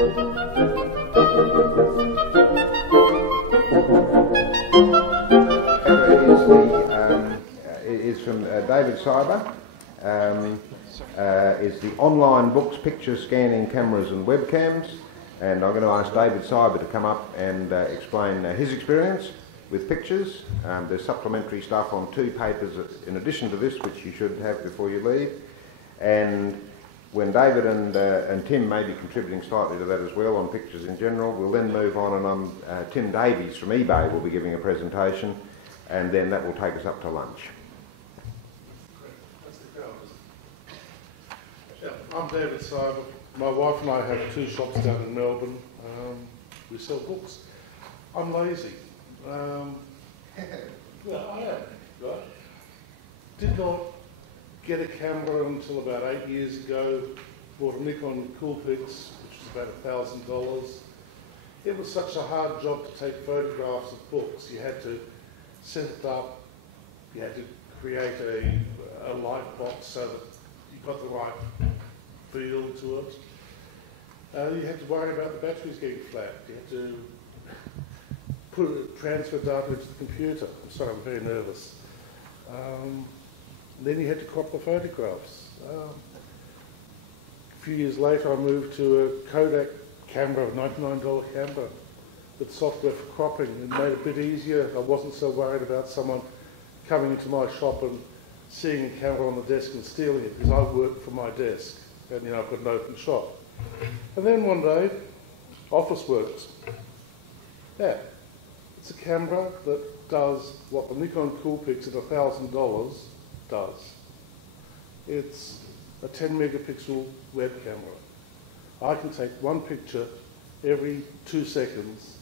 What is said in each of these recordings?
Is from David Syber. Is the online books, picture scanning cameras and webcams, and I'm going to ask David Syber to come up and explain his experience with pictures. There's supplementary stuff on 2 papers in addition to this, which you should have before you leave. And when David and Tim may be contributing slightly to that as well on pictures in general, we'll then move on, and Tim Davies from eBay will be giving a presentation, and then that will take us up to lunch. Yeah, I'm David Syber. My wife and I have 2 shops down in Melbourne. We sell books. I'm lazy. Well, I am, right? Did not get a camera until about 8 years ago. Bought a Nikon Coolpix, which was about $1,000. It was such a hard job to take photographs of books. You had to set it up. You had to create a light box so that you got the right feel to it. You had to worry about the batteries getting flat. You had to transfer data into the computer. I'm sorry, I'm very nervous. Then you had to crop the photographs. A few years later I moved to a Kodak camera, a $99 camera, with software for cropping. It made it a bit easier. I wasn't so worried about someone coming into my shop and seeing a camera on the desk and stealing it, because I worked from my desk and I've got an open shop. And then one day, Officeworks. Yeah, it's a camera that does what the Nikon Coolpix at $1,000 does. It's a 10 megapixel web camera. I can take one picture every 2 seconds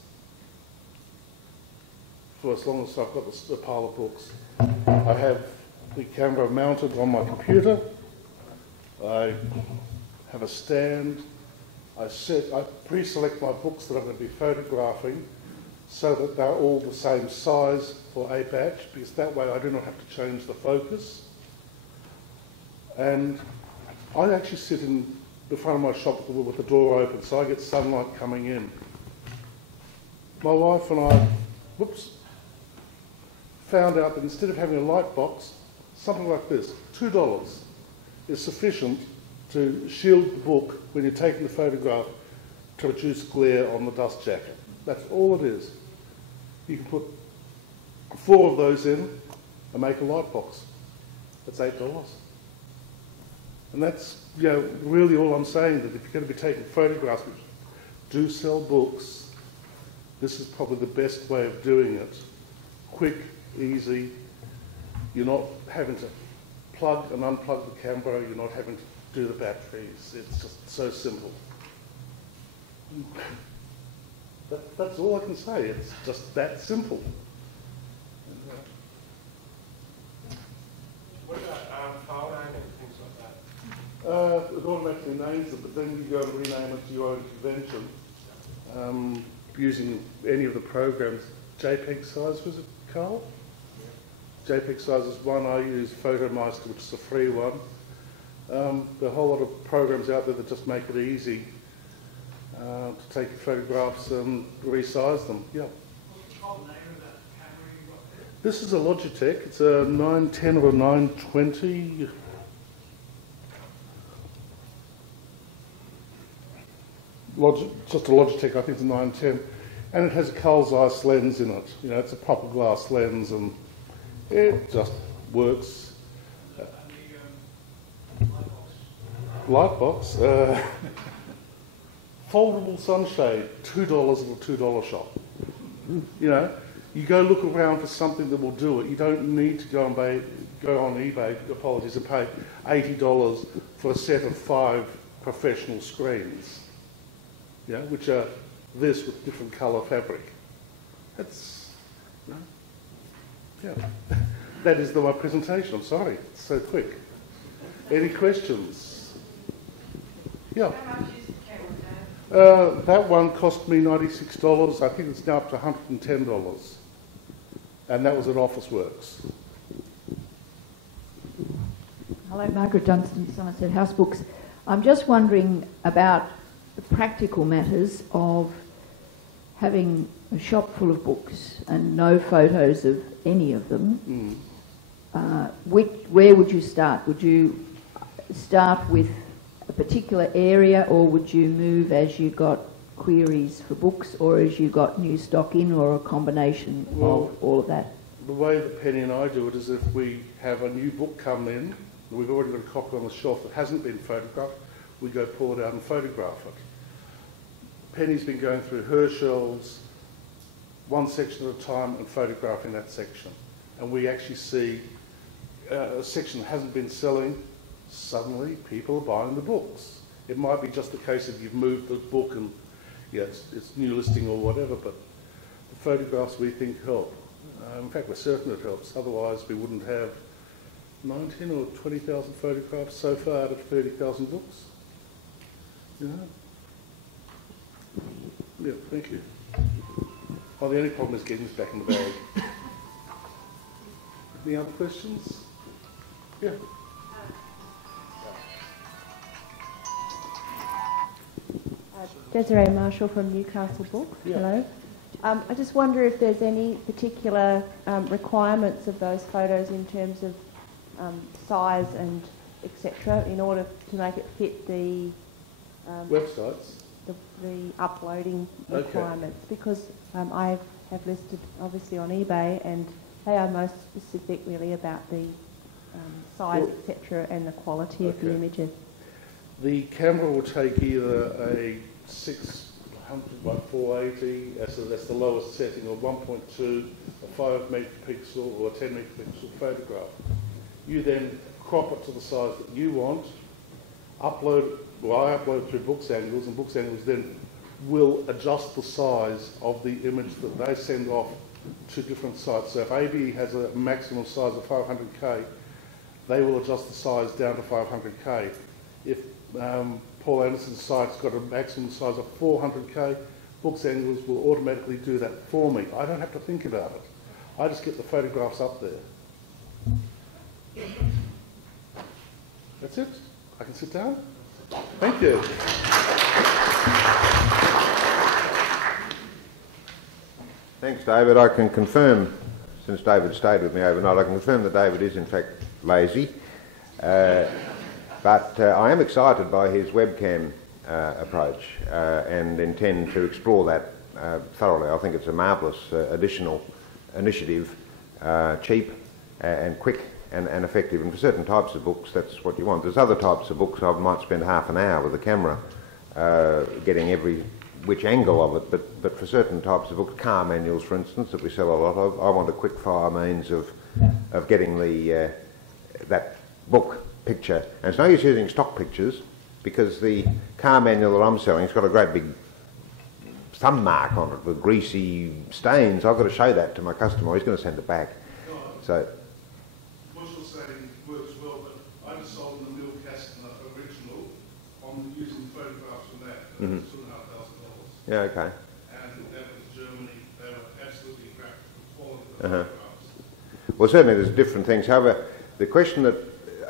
for as long as I've got the pile of books. I have the camera mounted on my computer. I have a stand. I pre-select my books that I'm going to be photographing so that they're all the same size for a batch, because that way I do not have to change the focus. And I actually sit in the front of my shop with the door open, so I get sunlight coming in. My wife and I, found out that instead of having a light box, something like this, $2, is sufficient to shield the book when you're taking the photograph to reduce glare on the dust jacket. That's all it is. You can put 4 of those in and make a light box. That's $8. And that's really all I'm saying, that if you're going to be taking photographs which do sell books, this is probably the best way of doing it. Quick, easy. You're not having to plug and unplug the camera. You're not having to do the batteries. It's just so simple. That's all I can say. It's just that simple. What about file name and things like that? It automatically names it, but then you go and rename it to your own convention using any of the programs. JPEG size, was it, Carl? Yeah. JPEG size is one. I use PhotoMeister, which is a free one. There are a whole lot of programs out there that just make it easy to take photographs and resize them. Yeah. What's the whole name of that camera you got there? This is a Logitech. It's a 910 or a 920. Just a Logitech, I think it's a 910. And it has a Carl Zeiss lens in it. It's a proper glass lens, and it just works. Light box, foldable sunshade, $2 at a $2 shop. You go look around for something that will do it. You don't need to go on eBay, apologies, and pay $80 for a set of 5 professional screens, which are this with different colour fabric. That's, that is my presentation. I'm sorry, it's so quick. Any questions? Yeah. How much is the camera, Dave? That one cost me $96. I think it's now up to $110. And that was at Officeworks. Hello, Margaret Johnston, Somerset House Books. I'm just wondering about the practical matters of having a shop full of books and no photos of any of them. Where would you start? Would you start with a particular area, or would you move as you got queries for books, or as you got new stock in, or a combination of all of that? The way that Penny and I do it is if we have a new book come in, we've already got a copy on the shelf that hasn't been photographed, we go pull it out and photograph it. Penny's been going through her shelves one section at a time and photographing that section. And we actually see a section that hasn't been selling, suddenly people are buying the books. It might be just a case of you've moved the book and it's new listing or whatever, but the photographs we think help. In fact, we're certain it helps. Otherwise, we wouldn't have 19 or 20,000 photographs so far out of 30,000 books. Yeah, thank you. Oh, the only problem is getting this back in the bag. Any other questions? Yeah. Desiree Marshall from Newcastle Books. Yeah. Hello. I just wonder if there's any particular requirements of those photos in terms of size and etc. in order to make it fit the Websites? the uploading requirements, because I have listed obviously on eBay, and they are most specific really about the size, etc., and the quality of the images. The camera will take either a 600 by 480, that's the lowest setting, or 1.2, a 5 megapixel or a 10 megapixel photograph. You then crop it to the size that you want, upload it. Well, I upload it through BookZangle, and BookZangle then will adjust the size of the image that they send off to different sites. So if AB has a maximum size of 500k, they will adjust the size down to 500k. If Paul Anderson's site's got a maximum size of 400k, BookZangle will automatically do that for me. I don't have to think about it. I just get the photographs up there. That's it. I can sit down. Thank you. Thanks, David. I can confirm, since David stayed with me overnight, I can confirm that David is in fact lazy. But I am excited by his webcam approach and intend to explore that thoroughly. I think it's a marvellous additional initiative, cheap and quick and effective. And for certain types of books, that's what you want. There's other types of books I might spend half an hour with the camera getting every which angle of it, but for certain types of books, car manuals for instance, that we sell a lot of, I want a quick fire means of getting the that book picture. And it's no use using stock pictures, because the car manual that I'm selling has got a great big thumb mark on it with greasy stains. I've got to show that to my customer, he's going to send it back. So What you're saying works well, but I just sold the mill cast original on using photographs from that. $2,500. yeah, okay. And that was Germany. They were absolutely graphical quality of the photographs. Well, certainly there's different things. However, the question that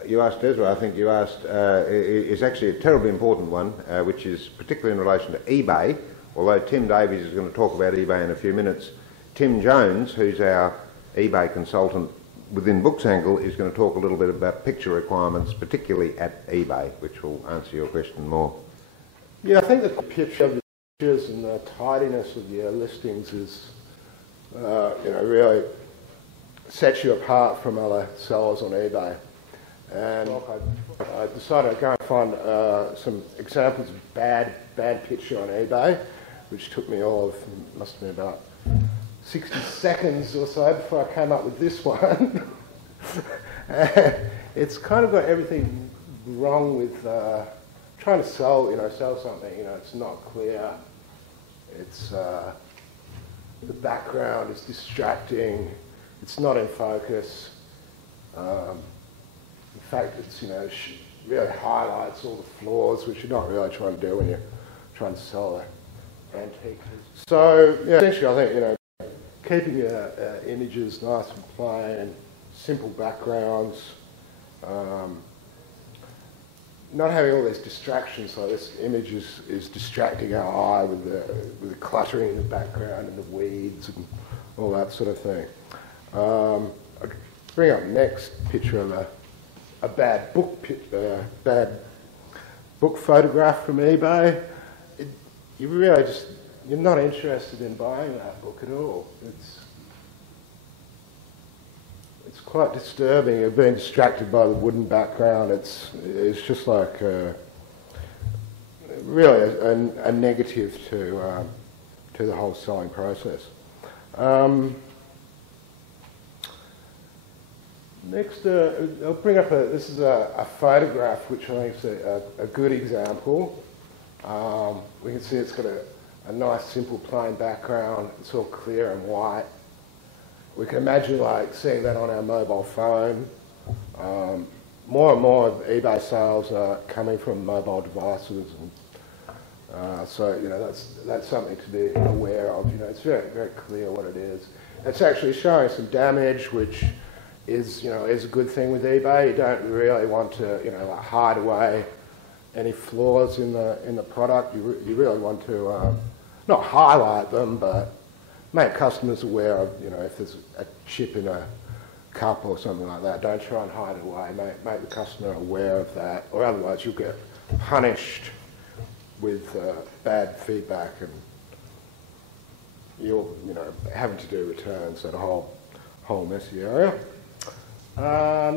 you asked, Ezra, I think you asked, is actually a terribly important one, which is particularly in relation to eBay. Although Tim Davies is going to talk about eBay in a few minutes, Tim Jones, who's our eBay consultant within BookZangle, is going to talk a little bit about picture requirements, particularly at eBay, which will answer your question more. Yeah, I think the picture of the pictures and the tidiness of your listings is, really sets you apart from other sellers on eBay. And I decided to go and find some examples of bad picture on eBay, which took me all of, must have been about 60 seconds or so before I came up with this one. And it's kind of got everything wrong with trying to sell something. It's not clear. It's the background is distracting. It's not in focus. In fact, it's really highlights all the flaws, which you're not really trying to do when you're trying to sell an antique. So essentially, I think keeping your images nice and plain, simple backgrounds, not having all these distractions, like this image is distracting our eye with the cluttering in the background and the weeds and all that sort of thing. I'll bring up next picture of a bad book photograph from eBay. You're not interested in buying that book at all. It's quite disturbing. You're being distracted by the wooden background. It's just like really a negative to the whole selling process. Next, I'll bring up this is a photograph which I think is a good example. We can see it's got a nice, simple, plain background. It's all clear and white. We can imagine like seeing that on our mobile phone. More and more of eBay sales are coming from mobile devices, and so that's something to be aware of. It's very, very clear what it is. It's actually showing some damage, which is a good thing with eBay. You don't really want to like hide away any flaws in the product. You really want to not highlight them, but make customers aware of, if there's a chip in a cup or something like that. Don't try and hide it away. Make the customer aware of that, or otherwise you'll get punished with bad feedback, and you'll, having to do returns, that whole messy area.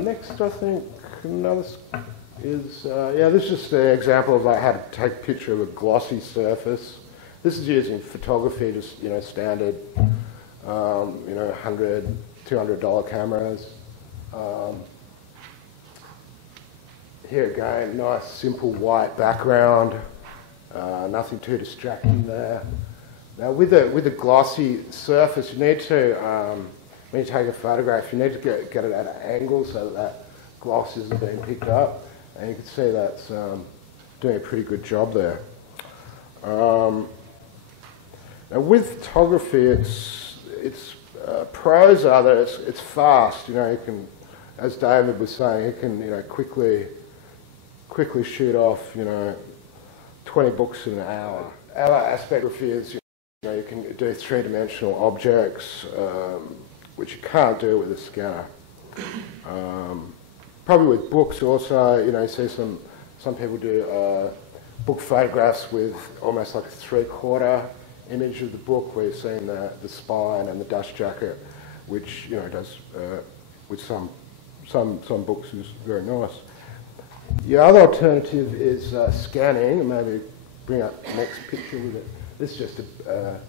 Next, I think another is this is just an example of like how to take a picture of a glossy surface. This is using photography, just standard, $100, $200 cameras. Here again, nice simple white background, nothing too distracting there. Now with the glossy surface, you need to when you take a photograph, you need to get it at an angle so that gloss isn't being picked up, and you can see that's doing a pretty good job there. Now with photography, its pros are that it's fast. You can, as David was saying, you can quickly shoot off 20 books in an hour. Other aspect of it is you can do three-dimensional objects, which you can't do with a scanner. Probably with books also, you see some people do book photographs with almost like a three-quarter image of the book, where you're seeing the spine and the dust jacket, which does with some books is very nice. The other alternative is scanning, and maybe bring up the next picture with it. This is just a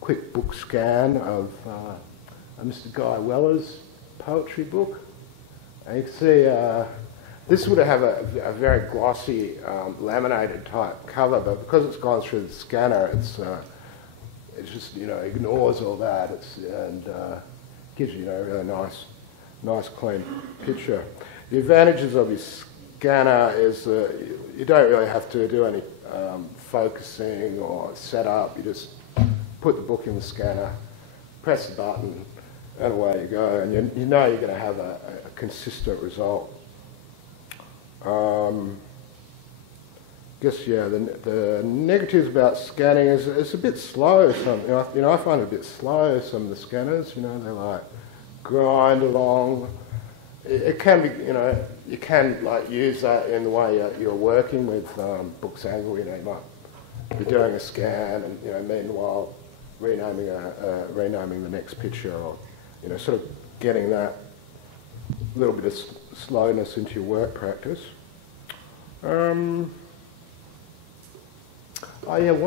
quick book scan of Mr. Guy Weller's poetry book. And you can see this would have a very glossy laminated type cover, but because it's gone through the scanner, it's just ignores all that, and gives you a really nice clean picture. The advantages of your scanner is you don't really have to do any focusing or setup. You just put the book in the scanner, press the button, and away you go, and you know you're going to have a consistent result. The negatives about scanning is it's a bit slow. I find it a bit slow. Some of the scanners, they like grind along. It can be, you can like use that in the way you're working with BookZangle. You might be doing a scan, and meanwhile renaming the next picture, or sort of getting that little bit of slowness into your work practice. One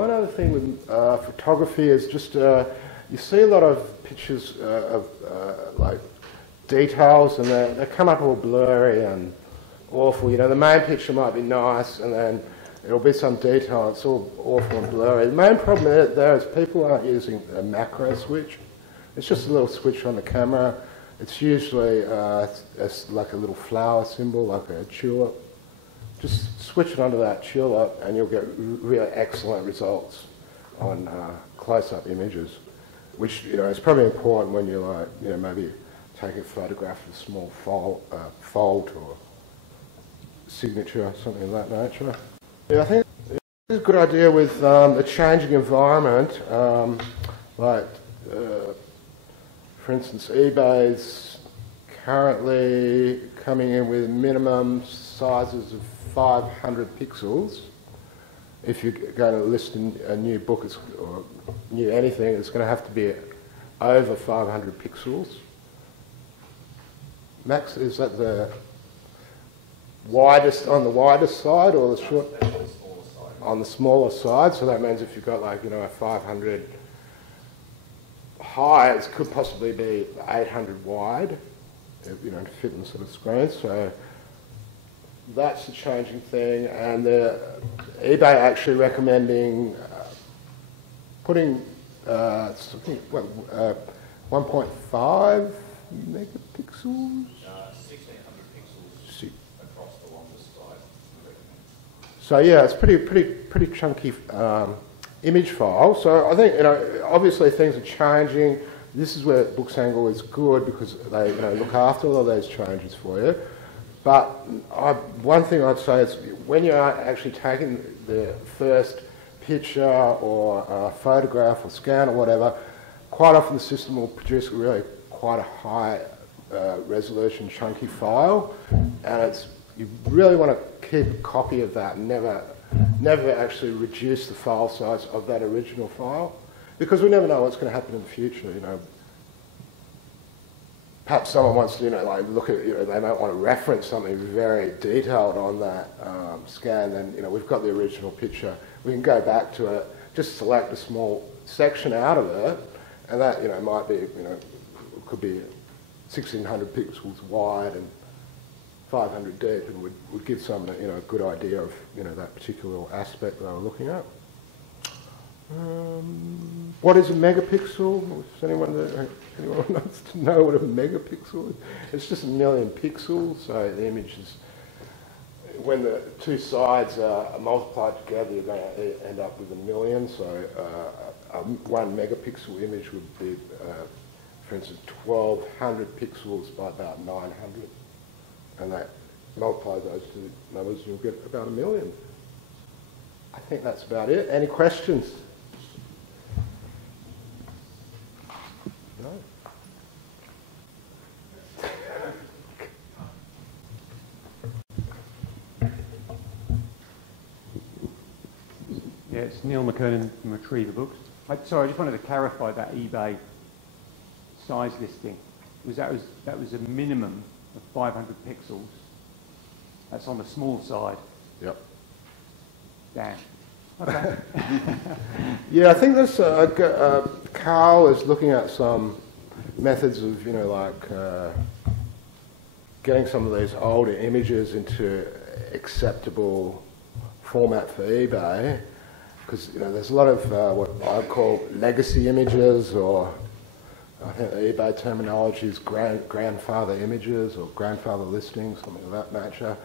other thing with photography is just you see a lot of pictures of like details, and they come up all blurry and awful. The main picture might be nice, and then it'll be some detail, and it's all awful and blurry. The main problem there is people aren't using a macro switch. It's just a little switch on the camera. It's usually like a little flower symbol, like a tulip. Just switch it onto that tulip, and you'll get really excellent results on close-up images, which is probably important when you maybe take a photograph of a small fault or signature or something of that nature. Yeah, I think it's a good idea with a changing environment, like for instance eBay's currently coming in with minimum sizes of 500 pixels. If you're going to list a new book or new anything, it's going to have to be over 500 pixels. Max, is that the widest, on the widest side or the short? On the smaller side. So that means if you've got like, a 500 high, it could possibly be 800 wide, to fit in the sort of screen. So that's the changing thing. And eBay actually recommending putting 1.5 megapixels. 1600 pixels across the longest side. So yeah, it's pretty chunky image file. So I think obviously things are changing. This is where BookZangle is good because they look after all of those changes for you. But one thing I'd say is when you are actually taking the first picture or photograph or scan or whatever, quite often the system will produce really quite a high resolution chunky file, and you really want to keep a copy of that and never actually reduce the file size of that original file, because we never know what's going to happen in the future. Perhaps someone wants to look at they might want to reference something very detailed on that scan. Then we've got the original picture. We can go back to it, just select a small section out of it, and that might be could be 1600 pixels wide and 500 deep, and would give someone a good idea of that particular aspect they were looking at. What is a megapixel? Does anyone wants to know what a megapixel is? It's just 1 million pixels. So the image is, when the two sides are multiplied together, you're going to end up with 1 million. So a 1 megapixel image would be, for instance, 1200 pixels by about 900, and that multiply those two numbers, you'll get about 1 million. I think that's about it. Any questions? No. Yeah, it's Neil McKernan from Retriever Books. Sorry, I just wanted to clarify that eBay size listing. That was a minimum of 500 pixels. That's on the small side. Yep. Damn. Okay. Yeah, I think this Carl is looking at some methods of getting some of these older images into acceptable format for eBay, because there's a lot of what I call legacy images, or I think the eBay terminology is grandfather images or grandfather listings, something of that nature.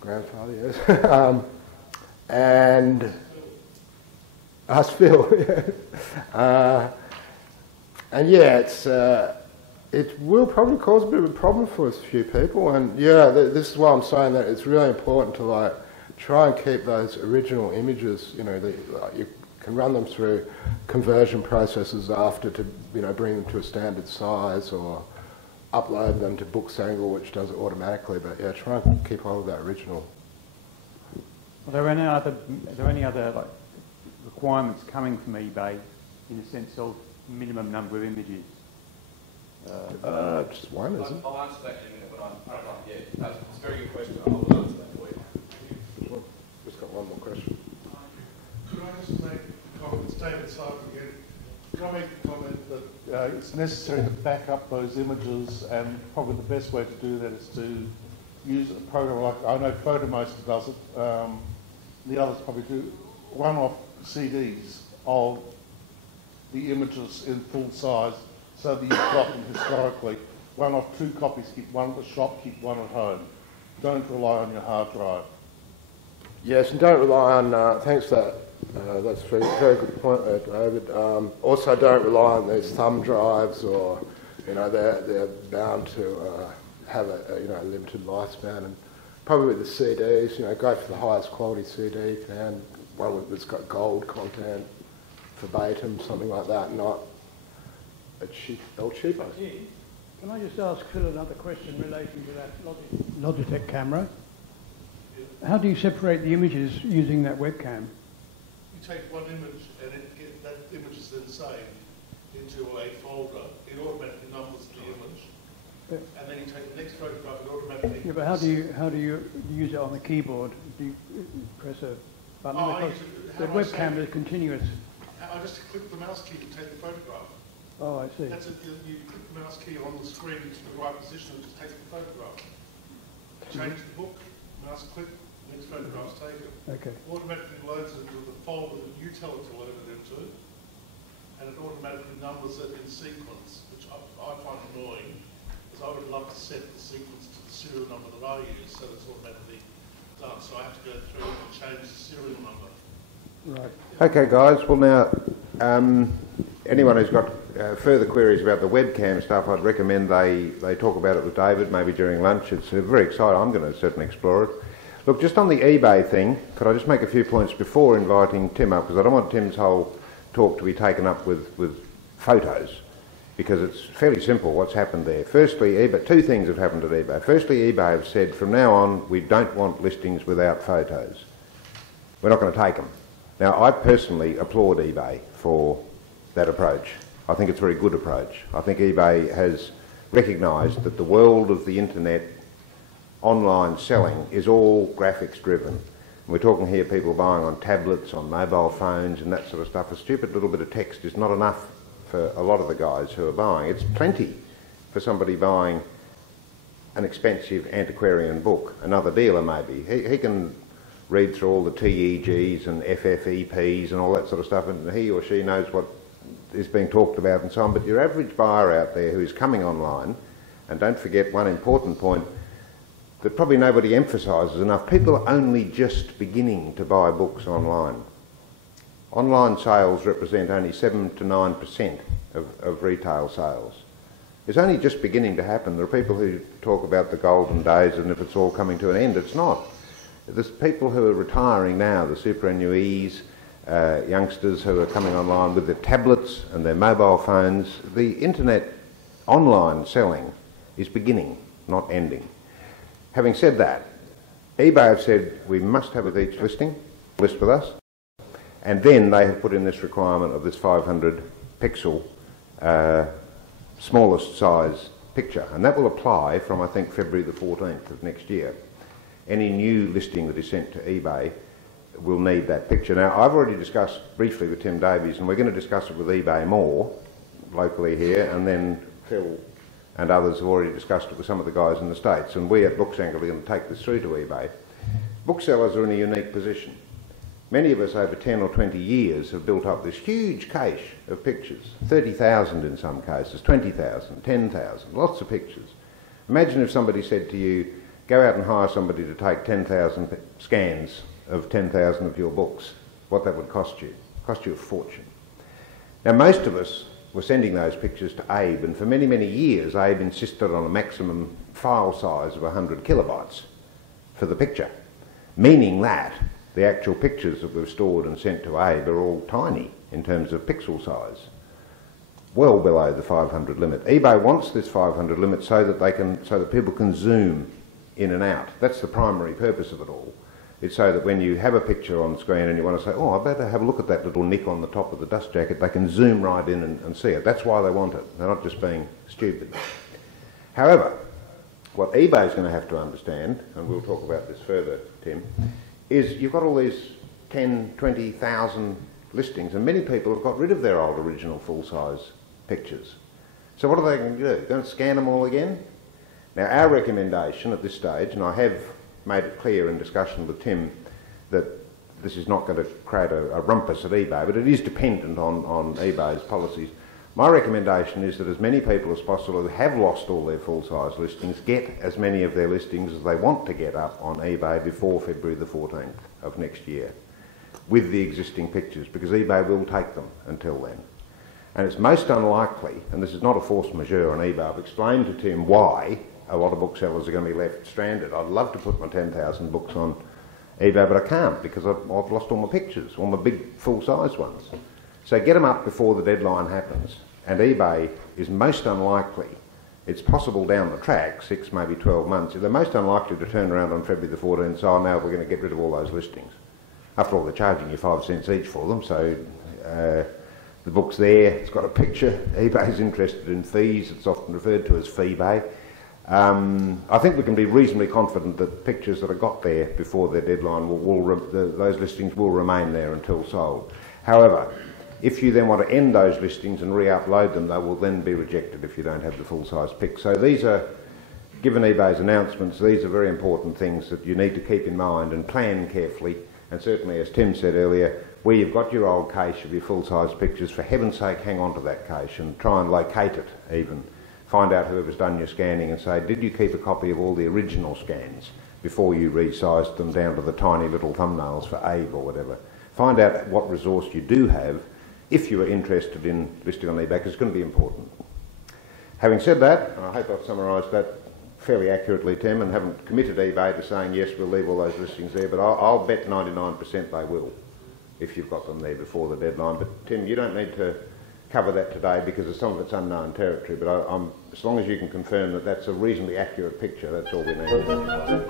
Grandfather, yes. And us Phil, yeah. And yeah, it will probably cause a bit of a problem for a few people. And yeah, this is why I'm saying that it's really important to try and keep those original images. You can run them through conversion processes after to bring them to a standard size, or upload them to BookZangle, which does it automatically. But yeah, try and keep hold of that original. Are there any other requirements coming from eBay in the sense of minimum number of images? Just one, isn't it? I'll answer that in a minute when I'm done. Yeah, it's a very good question. I will answer that for you. Just got one more question. Could I just make a comment? It's David Syber again. Could I make a comment that it's necessary to back up those images, and probably the best way to do that is to use a program like, I know PhotoMoster does it, the others probably do, one-off CDs of the images in full size, so that you've got them historically. One off, 2 copies, keep one at the shop, keep one at home. Don't rely on your hard drive. Yes, and don't rely on, thanks for that, that's a very good point there, David. Also don't rely on these thumb drives, or, they're bound to have a limited lifespan, and probably with the CDs, you know, go for the highest quality CD you can, one that's got gold content, verbatim, something like that, not a cheaper. Can I just ask Phil another question relating to that Logitech camera? How do you separate the images using that webcam? You take one image and that image is then saved into a folder. It automatically numbers the image. And then you take the next photograph, it automatically... Yeah, but how do you use it on the keyboard? Do you press a button? Because the webcam is continuous. I just click the mouse key to take the photograph. Oh, I see. That's it. You click the mouse key on the screen to the right position and just takes the photograph. Change the book, mouse click, next photograph's taken. Okay. Automatically loads it into the folder that you tell it to load it into, and it automatically numbers it in sequence, which I find annoying, because I would love to set the sequence to the serial number that I use, so it's automatically done. So I have to go through and change the serial number. Right. Okay, guys. Well, now, anyone who's got further queries about the webcam stuff, I'd recommend they talk about it with David, maybe during lunch. It's very exciting. I'm going to certainly explore it. Look, just on the eBay thing, could I just make a few points before inviting Tim up, because I don't want Tim's whole talk to be taken up with photos, because it's fairly simple what's happened there. Firstly, eBay, two things have happened at eBay. Firstly, eBay have said from now on we don't want listings without photos. We're not going to take them. Now, I personally applaud eBay for that approach. I think it's a very good approach. I think eBay has recognised that the world of the internet online selling is all graphics driven. We're talking here people buying on tablets, on mobile phones and that sort of stuff. A stupid little bit of text is not enough for a lot of the guys who are buying. It's plenty for somebody buying an expensive antiquarian book, another dealer maybe. He can read through all the TEGs and FFEPs and all that sort of stuff, and he or she knows what is being talked about and so on. But your average buyer out there who is coming online, and don't forget one important point that probably nobody emphasises enough, people are only just beginning to buy books online. Online sales represent only 7 to 9% of retail sales. It's only just beginning to happen. There are people who talk about the golden days and if it's all coming to an end. It's not. There's people who are retiring now, the superannuees, youngsters who are coming online with their tablets and their mobile phones. The internet online selling is beginning, not ending. Having said that, eBay have said we must have with each listing, list with us, and then they have put in this requirement of this 500 pixel smallest size picture, and that will apply from I think February the 14th of next year. Any new listing that is sent to eBay will need that picture. Now, I've already discussed briefly with Tim Davies, and we're going to discuss it with eBay more locally here, and then Phil and others have already discussed it with some of the guys in the States, and we at BookZangle are going to take this through to eBay. Booksellers are in a unique position. Many of us over 10 or 20 years have built up this huge cache of pictures, 30,000 in some cases, 20,000, 10,000, lots of pictures. Imagine if somebody said to you, go out and hire somebody to take 10,000 scans of 10,000 of your books, what that would cost you. Cost you a fortune. Now, most of us were sending those pictures to Abe, and for many, many years Abe insisted on a maximum file size of 100 kilobytes for the picture, meaning that the actual pictures that we've stored and sent to Abe are all tiny in terms of pixel size, well below the 500 limit. eBay wants this 500 limit so that people can zoom in and out. That's the primary purpose of it all. It's so that when you have a picture on screen and you want to say, oh, I better have a look at that little nick on the top of the dust jacket, they can zoom right in and see it. That's why they want it. They're not just being stupid. However, what eBay is going to have to understand, and we'll talk about this further, Tim, is you've got all these 10, 20,000 listings, and many people have got rid of their old original full-size pictures. So what are they going to do? Going to scan them all again? Now, our recommendation at this stage, and I have made it clear in discussion with Tim that this is not going to create a rumpus at eBay, but it is dependent on eBay's policies. My recommendation is that as many people as possible who have lost all their full-size listings get as many of their listings as they want to get up on eBay before February the 14th of next year with the existing pictures, because eBay will take them until then. And it's most unlikely, and this is not a force majeure on eBay, I've explained to Tim why a lot of booksellers are going to be left stranded. I'd love to put my 10,000 books on eBay, but I can't because I've lost all my pictures, all my big full-size ones. So get them up before the deadline happens. And eBay is most unlikely, it's possible down the track, 6, maybe 12 months, they're most unlikely to turn around on February the 14th and say, oh, now we're going to get rid of all those listings. After all, they're charging you 5 cents each for them, so the book's there, it's got a picture. eBay's interested in fees, it's often referred to as fee-bay. I think we can be reasonably confident that pictures that are got there before their deadline, those listings will remain there until sold. However, if you then want to end those listings and re-upload them, they will then be rejected if you don't have the full-size pic. So these are, given eBay's announcements, these are very important things that you need to keep in mind and plan carefully. And certainly, as Tim said earlier, where you've got your old cache of your full-size pictures, for heaven's sake, hang on to that cache and try and locate it even. Find out whoever's done your scanning and say, did you keep a copy of all the original scans before you resized them down to the tiny little thumbnails for Abe or whatever. Find out what resource you do have if you are interested in listing on eBay, because it's going to be important. Having said that, I hope I've summarised that fairly accurately, Tim, and haven't committed eBay to saying, yes, we'll leave all those listings there, but I'll bet 99% they will, if you've got them there before the deadline. But Tim, you don't need to cover that today because some of it's unknown territory, but as long as you can confirm that that's a reasonably accurate picture, that's all we need.